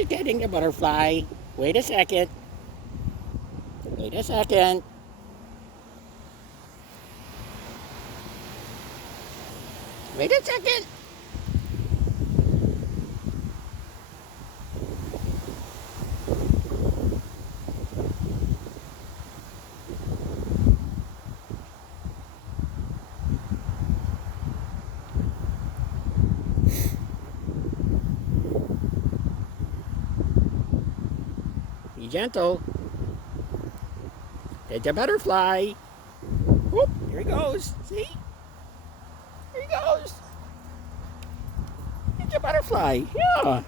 just getting the butterfly. Wait a second. Wait a second. Wait a second. Be gentle. It's a butterfly. Whoop, here he goes. See? Here he goes. It's a butterfly. Yeah.